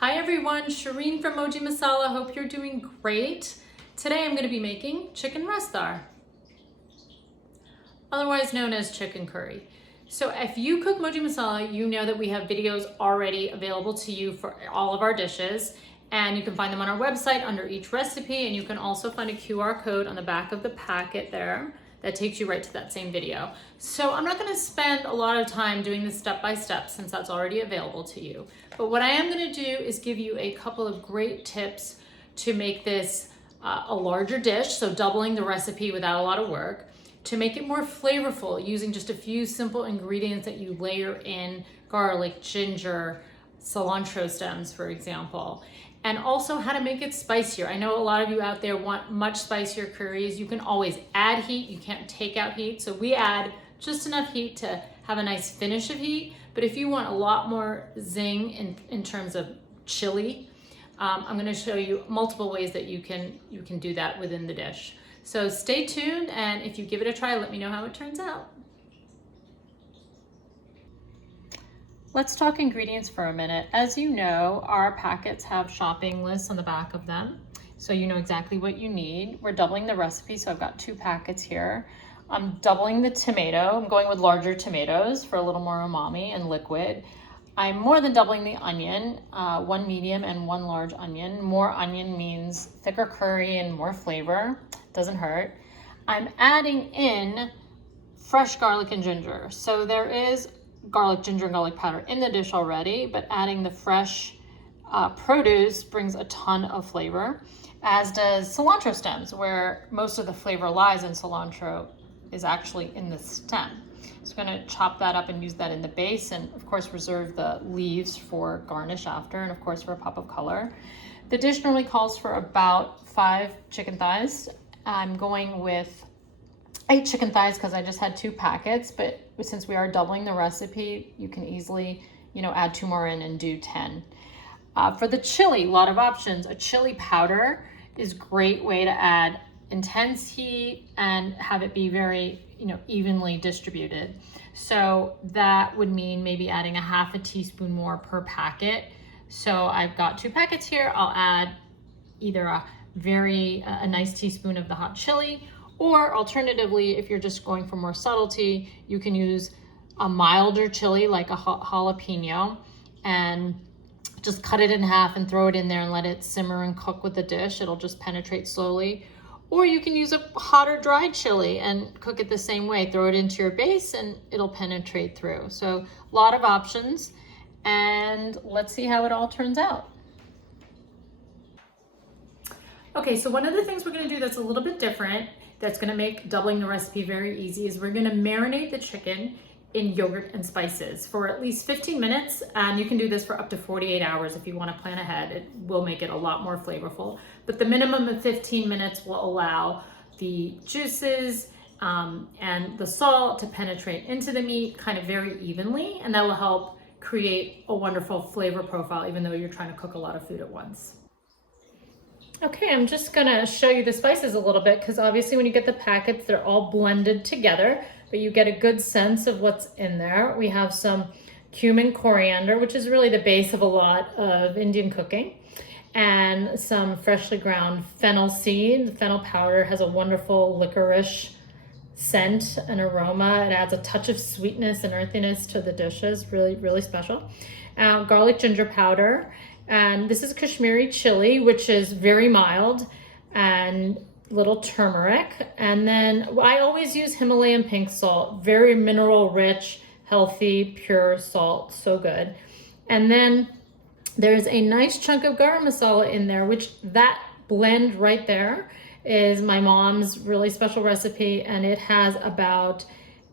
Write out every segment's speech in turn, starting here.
Hi everyone, Shireen from Moji Masala. Hope you're doing great. Today I'm going to be making chicken rastar, otherwise known as chicken curry. So if you cook Moji Masala, you know that we have videos already available to you for all of our dishes, and you can find them on our website under each recipe, and you can also find a QR code on the back of the packet there that takes you right to that same video. So I'm not going to spend a lot of time doing this step by step since that's already available to you. But what I am going to do is give you a couple of great tips to make this a larger dish, so doubling the recipe without a lot of work, to make it more flavorful using just a few simple ingredients that you layer in: garlic, ginger, cilantro stems, for example. And also how to make it spicier. I know a lot of you out there want much spicier curries. You can always add heat, you can't take out heat. So we add just enough heat to have a nice finish of heat. But if you want a lot more zing in terms of chili, I'm gonna show you multiple ways that you can do that within the dish. So stay tuned, and if you give it a try, let me know how it turns out. Let's talk ingredients for a minute. As you know, our packets have shopping lists on the back of them, so you know exactly what you need. We're doubling the recipe, so I've got 2 packets here. I'm doubling the tomato. I'm going with larger tomatoes for a little more umami and liquid. I'm more than doubling the onion, 1 medium and 1 large onion. More onion means thicker curry and more flavor. Doesn't hurt. I'm adding in fresh garlic and ginger. So there is garlic, ginger, and garlic powder in the dish already, but adding the fresh produce brings a ton of flavor, as does cilantro stems, where most of the flavor lies in cilantro is actually in the stem. So I'm going to chop that up and use that in the base, and of course reserve the leaves for garnish after, and of course for a pop of color. The dish normally calls for about 5 chicken thighs. I'm going with 8 chicken thighs because I just had 2 packets, but since we are doubling the recipe, you can easily, add 2 more in and do 10. For the chili, a lot of options. A chili powder is a great way to add intense heat and have it be very, evenly distributed. So that would mean maybe adding a half a teaspoon more per packet. So I've got 2 packets here. I'll add either a nice teaspoon of the hot chili, or alternatively, if you're just going for more subtlety, you can use a milder chili like a jalapeno and just cut it in half and throw it in there and let it simmer and cook with the dish. It'll just penetrate slowly. Or you can use a hotter dried chili and cook it the same way. Throw it into your base and it'll penetrate through. So a lot of options, and let's see how it all turns out. Okay, so one of the things we're gonna do that's a little bit different, that's gonna make doubling the recipe very easy, is we're gonna marinate the chicken in yogurt and spices for at least 15 minutes. And you can do this for up to 48 hours if you wanna plan ahead. It will make it a lot more flavorful. But the minimum of 15 minutes will allow the juices and the salt to penetrate into the meat kind of very evenly, and that will help create a wonderful flavor profile even though you're trying to cook a lot of food at once. Okay, I'm just gonna show you the spices a little bit because obviously when you get the packets, they're all blended together, but you get a good sense of what's in there. We have some cumin, coriander, which is really the base of a lot of Indian cooking, and some freshly ground fennel seed. The fennel powder has a wonderful licorice scent and aroma. It adds a touch of sweetness and earthiness to the dishes, really, really special. Garlic ginger powder. And this is Kashmiri chili, which is very mild, and little turmeric. And then I always use Himalayan pink salt, very mineral rich, healthy, pure salt, so good. And then there's a nice chunk of garam masala in there, which that blend right there is my mom's really special recipe, and it has about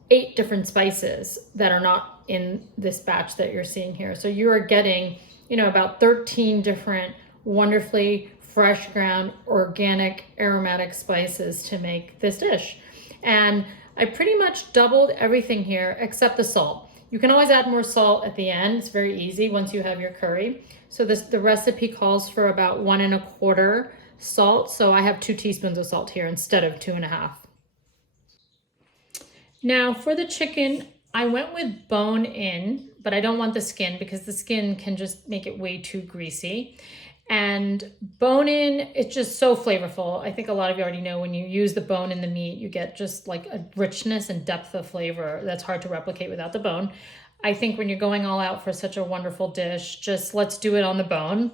8 different spices that are not in this batch that you're seeing here. So you are getting about 13 different wonderfully fresh ground, organic, aromatic spices to make this dish. And I pretty much doubled everything here except the salt. You can always add more salt at the end. It's very easy once you have your curry. So the recipe calls for about 1 1/4 salt. So I have 2 teaspoons of salt here instead of 2 1/2. Now for the chicken, I went with bone in but I don't want the skin because the skin can just make it way too greasy. And bone-in, it's just so flavorful. I think a lot of you already know when you use the bone in the meat, you get just like a richness and depth of flavor that's hard to replicate without the bone. I think when you're going all out for such a wonderful dish, just let's do it on the bone.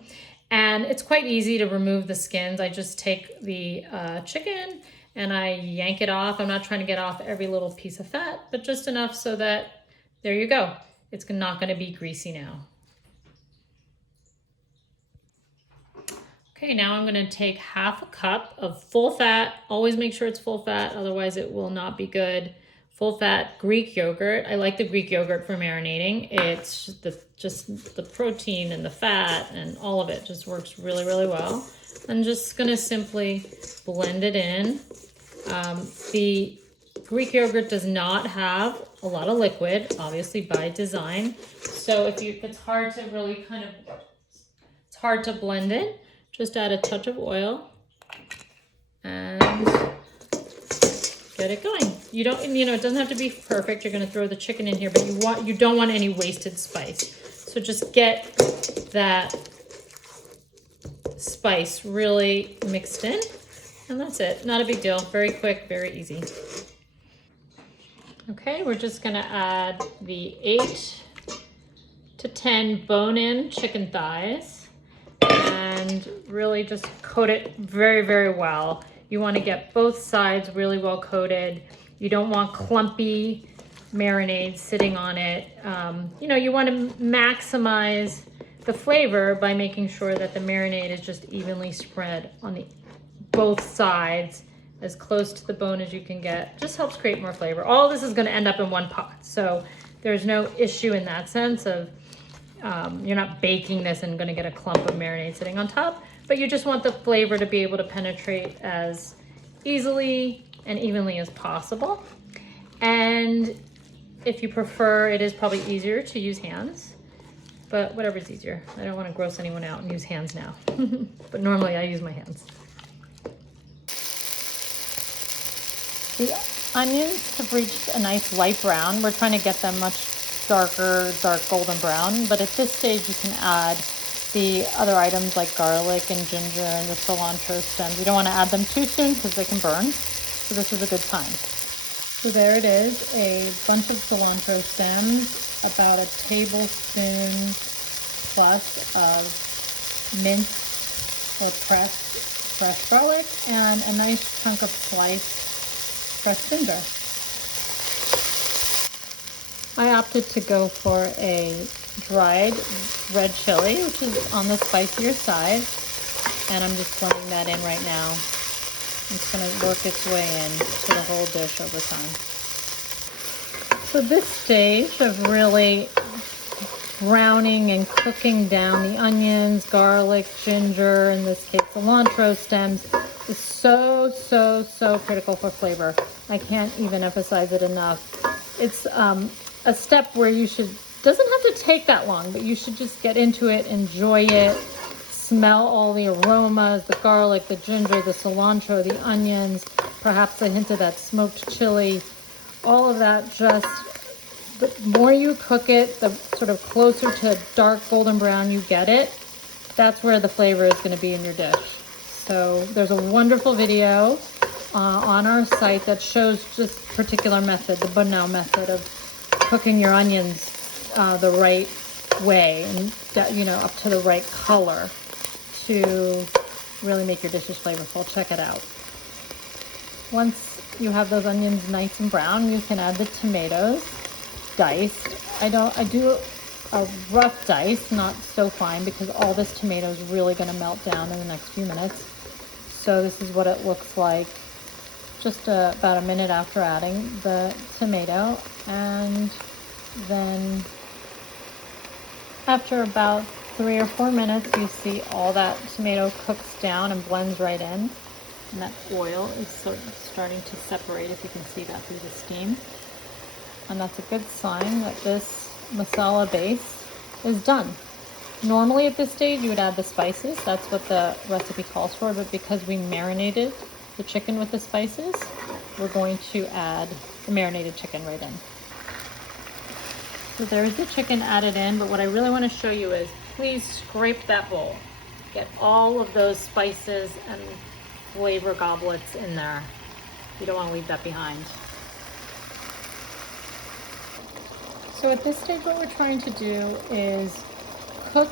And it's quite easy to remove the skins. I just take the chicken and I yank it off. I'm not trying to get off every little piece of fat, but just enough so that, there you go. It's not gonna be greasy now. Okay, now I'm gonna take half a cup of full fat. Always make sure it's full fat, otherwise it will not be good. Full fat Greek yogurt. I like the Greek yogurt for marinating. It's just the protein and the fat and all of it just works really, really well. I'm just gonna simply blend it in. The Greek yogurt does not have a lot of liquid, obviously by design. So if it's hard to really it's hard to blend it, just add a touch of oil and get it going. You don't, it doesn't have to be perfect. You're gonna throw the chicken in here, but you don't want any wasted spice. So just get that spice really mixed in, and that's it. Not a big deal. Very quick, very easy. Okay, we're just gonna add the 8 to 10 bone-in chicken thighs and really just coat it very, very well. You want to get both sides really well coated. You don't want clumpy marinade sitting on it. You want to maximize the flavor by making sure that the marinade is just evenly spread on both sides, as close to the bone as you can get. Just helps create more flavor. All of this is going to end up in one pot, so there's no issue in that sense of you're not baking this and going to get a clump of marinade sitting on top, but you just want the flavor to be able to penetrate as easily and evenly as possible. And if you prefer, it is probably easier to use hands, but whatever's easier. I don't want to gross anyone out and use hands now, but normally I use my hands. The onions have reached a nice light brown. We're trying to get them much dark golden brown, but at this stage you can add the other items like garlic and ginger and the cilantro stems. You don't want to add them too soon because they can burn, so this is a good time. So there it is, a bunch of cilantro stems, about a tablespoon plus of minced or pressed fresh garlic, and a nice chunk of sliced fresh ginger. I opted to go for a dried red chili, which is on the spicier side, and I'm just blending that in right now. It's going to work its way in to the whole dish over time. So this stage of really browning and cooking down the onions, garlic, ginger, in this case cilantro stems, is so, so, so critical for flavor. I can't even emphasize it enough. It's a step where doesn't have to take that long, but you should just get into it, enjoy it, smell all the aromas, the garlic, the ginger, the cilantro, the onions, perhaps a hint of that smoked chili, all of that. Just the more you cook it, the sort of closer to dark golden brown you get it, that's where the flavor is going to be in your dish. So there's a wonderful video on our site that shows this particular method, the Bonneau method of cooking your onions the right way and up to the right color to really make your dishes flavorful. Check it out. Once you have those onions nice and brown, you can add the tomatoes diced. I do a rough dice, not so fine, because all this tomato is really going to melt down in the next few minutes. So this is what it looks like just about a minute after adding the tomato, and then after about 3 or 4 minutes you see all that tomato cooks down and blends right in, and that oil is sort of starting to separate, if you can see that through the steam, and that's a good sign that this masala base is done. Normally at this stage you would add the spices, that's what the recipe calls for, but because we marinated the chicken with the spices, we're going to add the marinated chicken right in. So there's the chicken added in, but what I really want to show you is please scrape that bowl. Get all of those spices and flavor goblets in there. You don't want to leave that behind. So at this stage, what we're trying to do is cook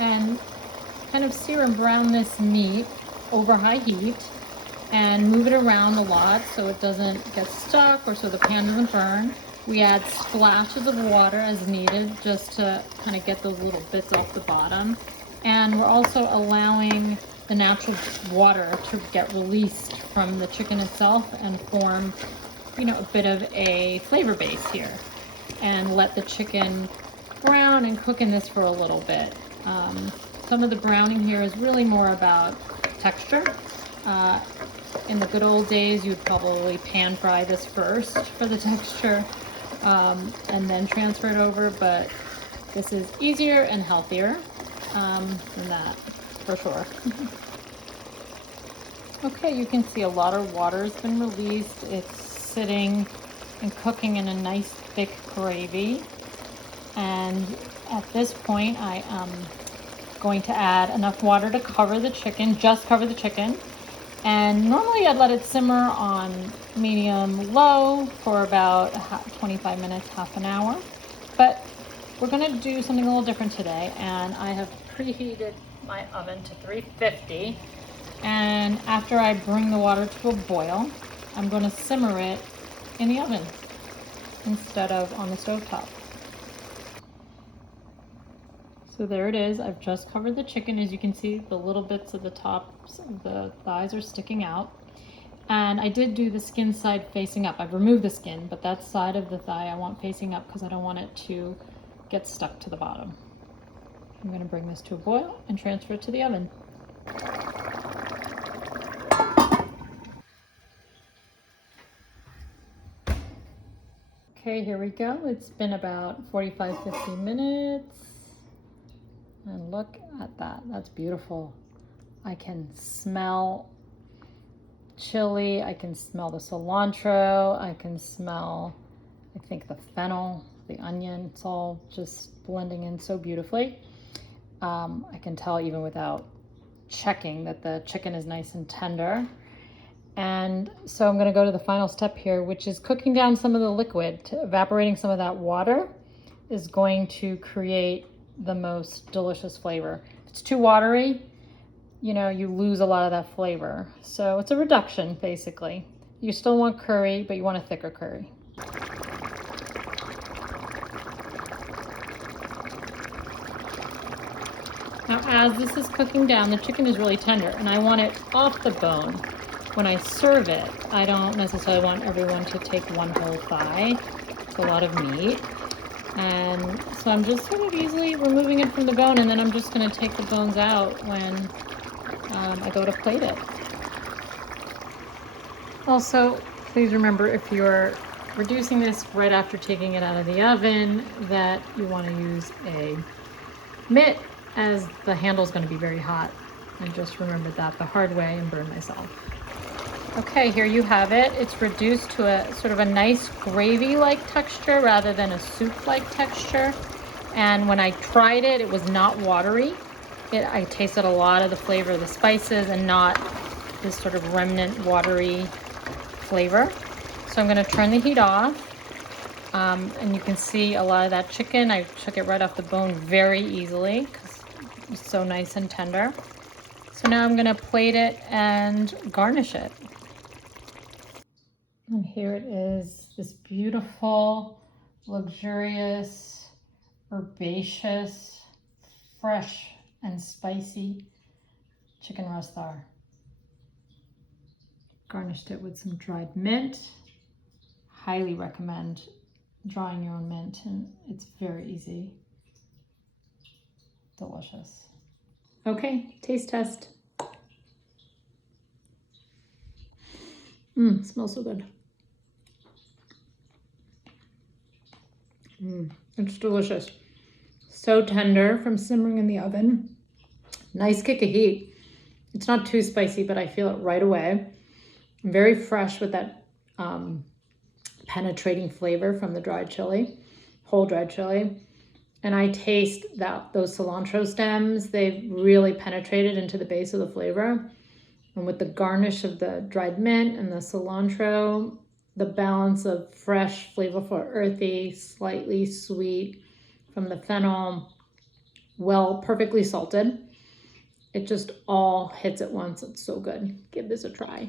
and kind of sear and brown this meat over high heat and move it around a lot so it doesn't get stuck or so the pan doesn't burn. We add splashes of water as needed just to kind of get those little bits off the bottom. And we're also allowing the natural water to get released from the chicken itself and form, you know, a bit of a flavor base here. And let the chicken brown and cook in this for a little bit. Some of the browning here is really more about texture. In the good old days, you'd probably pan fry this first for the texture and then transfer it over, but this is easier and healthier than that, for sure. Okay, you can see a lot of water has been released. It's sitting and cooking in a nice thick gravy. And at this point, I am going to add enough water to cover the chicken, just cover the chicken. And normally I'd let it simmer on medium low for about 25 minutes, half an hour. But we're gonna do something a little different today. And I have preheated my oven to 350. And after I bring the water to a boil, I'm gonna simmer it in the oven instead of on the stovetop. So there it is. I've just covered the chicken. As you can see, the little bits of the tops of the thighs are sticking out. And I did do the skin side facing up. I've removed the skin, but that side of the thigh I want facing up because I don't want it to get stuck to the bottom. I'm going to bring this to a boil and transfer it to the oven. Okay, here we go. It's been about 45-50 minutes. And look at that, that's beautiful. I can smell chili, I can smell the cilantro, I can smell, I think, the fennel, the onion. It's all just blending in so beautifully. I can tell even without checking that the chicken is nice and tender. And so I'm gonna go to the final step here, which is cooking down some of the liquid. Evaporating some of that water is going to create the most delicious flavor. If it's too watery, you know, you lose a lot of that flavor. So it's a reduction, basically. You still want curry, but you want a thicker curry. Now, as this is cooking down, the chicken is really tender, and I want it off the bone. When I serve it, I don't necessarily want everyone to take one whole thigh. It's a lot of meat. And so I'm just sort of easily removing it from the bone, and then I'm just going to take the bones out when I go to plate it. Also, please remember, if you're reducing this right after taking it out of the oven, that you want to use a mitt, as the handle is going to be very hot. I just remembered that the hard way and burned myself. Okay, here you have it. It's reduced to a sort of a nice gravy-like texture rather than a soup-like texture. And when I tried it, it was not watery. I tasted a lot of the flavor of the spices and not this sort of remnant watery flavor. So I'm gonna turn the heat off. And you can see a lot of that chicken. I took it right off the bone very easily because it's so nice and tender. So now I'm gonna plate it and garnish it. And here it is, this beautiful, luxurious, herbaceous, fresh and spicy chicken rastar. Garnished it with some dried mint. Highly recommend drawing your own mint, and it's very easy. Delicious. Okay, taste test. Smells so good. It's delicious. So tender from simmering in the oven. Nice kick of heat. It's not too spicy, but I feel it right away. Very fresh with that penetrating flavor from the dried chili. whole dried chili. And I taste those cilantro stems, they've really penetrated into the base of the flavor. And with the garnish of the dried mint and the cilantro, the balance of fresh, flavorful, earthy, slightly sweet from the fennel, perfectly salted. It just all hits at once. It's so good. Give this a try.